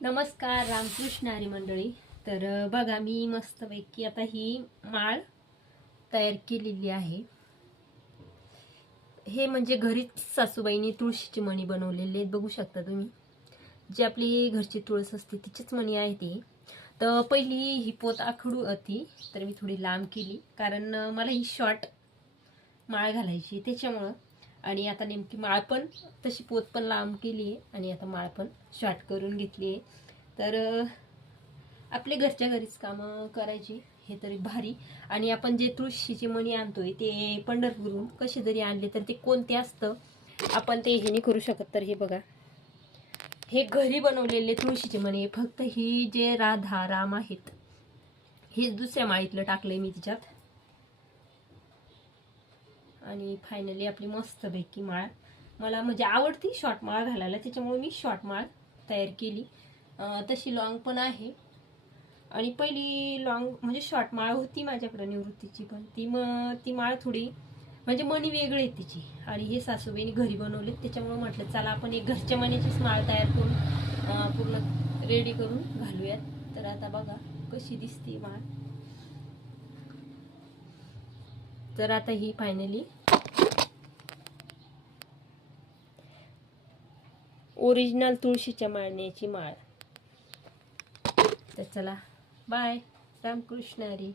नमस्कार, रामकृष्ण हरी मंडळी. तर बघा, मी मस्तपैकी आता ही माळ तयार केलेली आहे. हे म्हणजे घरीच सासूबाईंनी तुळशीची मणी बनवलेली आहेत. बघू शकता तुम्ही, जी आपली घरची तुळस असते तिचीच मणी आहे ती. तर पहिली ही पोत आखडू होती, तर मी थोडी लांब केली, कारण मला ही शॉर्ट माळ घालायची त्याच्यामुळं. आणि आता नेमकी माळ पण तशी पोत पण लांब केली आहे आणि आता माळ पण शॉर्ट करून घेतली आहे. तर आपले घरच्या घरीच कामं करायची, हे तरी भारी. आणि आपण जे तुळशीची मणी आणतोय ते पंढरपूरहून कसे जरी आणले तर ते कोणते असतं, आपण ते हे नाही करू शकत. तर हे बघा, हे घरी बनवलेले तुळशीचे मणी. फक्त ही जे राधा राम आहेत हे दुसऱ्या माळीतलं टाकलंय मी तिच्यात. आणि फायनली आपली मस्तपैकी माळ, मला म्हणजे आवडती शॉर्ट माळ घालायला, त्याच्यामुळे मी शॉर्ट माळ तयार केली. तशी लॉंग पण आहे. आणि पहिली लॉंग म्हणजे शॉर्ट माळ होती माझ्याकडे निवृत्तीची, पण ती माळ थोडी म्हणजे मणी वेगळी आहे तिची. आणि हे सासूबाईंनी घरी बनवले, त्याच्यामुळे म्हटलं चला आपण एक घरच्या मणीचीच माळ तयार करून पूर्ण रेडी करून घालूयात. तर आता बघा कशी दिसते माळ. तर आता ही फायनली ओरिजिनल तुळशीच्या माळण्याची माळ. तर चला, बाय. रामकृष्ण हरी.